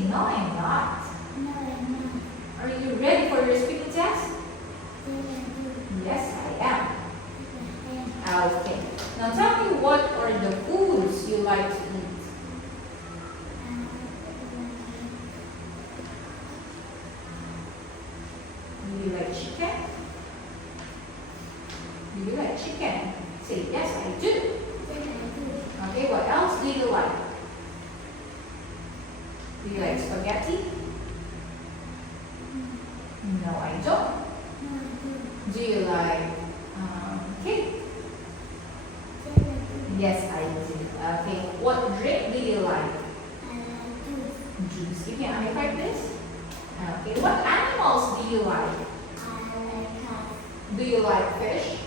Say, no, I'm not. No, I'm not. Are you ready for your speaking test? Yes, Yes, I am. I am. Okay. Now tell me what are the foods you like to eat? Do you like chicken? Do you like chicken? Say, yes, I do. Okay, what else do you like? Do you like spaghetti? No, I don't. Do you like cake? Yes, I do. Okay, what drink do you like? Juice. Give me a hand like this. Okay, what animals do you like? Do you like fish?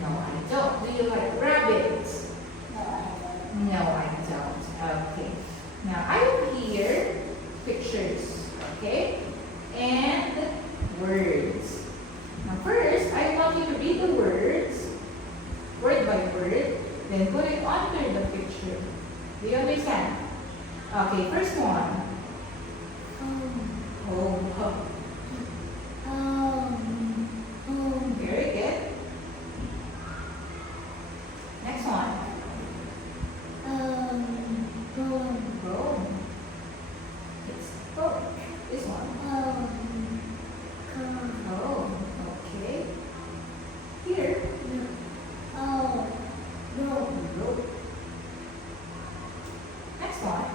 No, I don't. Do you like rabbits? No, I don't. Okay. Now I have here pictures, okay, and words. Now first, I want you to read the words, word by word, then put it under the picture. Do you understand? Okay, first one. Home. Very good. Next one. Bone. It's pork. This one. Oh, okay. Here. Rope. Next one.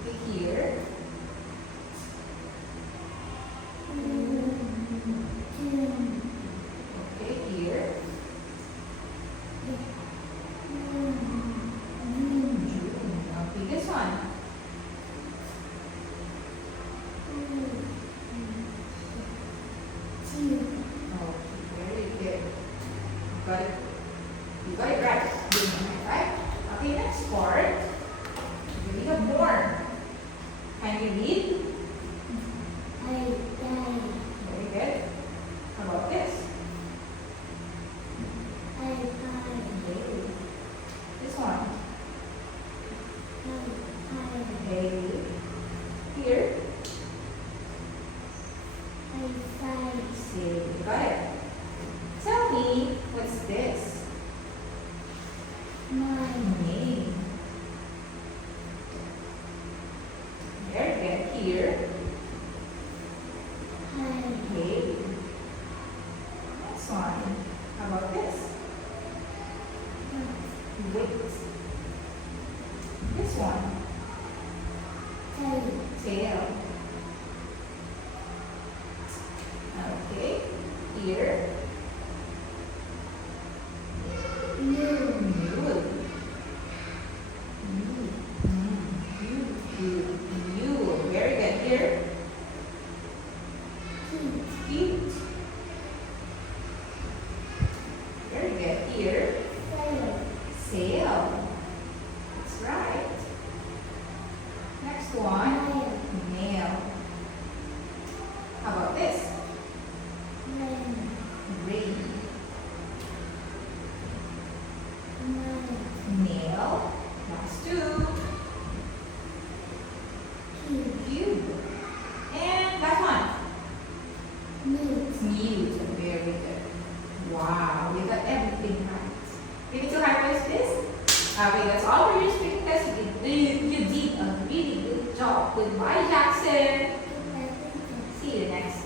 Okay, here. Okay, here. Okay, this one. Okay, very good. Got it. You got it right. Right? Okay, next part. We have more. Can you read? Very good. How about this? Okay. This one. Okay. Here. See, got it. Tell me, what's this? Name. Very good. Here. Okay. Next one. How about this? Weight. This one. Tail. Okay. Here. Mule. Mule. Very good. Here. Feet. Very good. Here. Sail. That's right. Next one. Nail. How about this? Ring. Nail. Last two. Cube. And last one. Mute. Very good. Wow, you got everything right. Give it to high five, please. Okay, that's all for your speaking test. You did a really good job. Goodbye, Jackson. See you next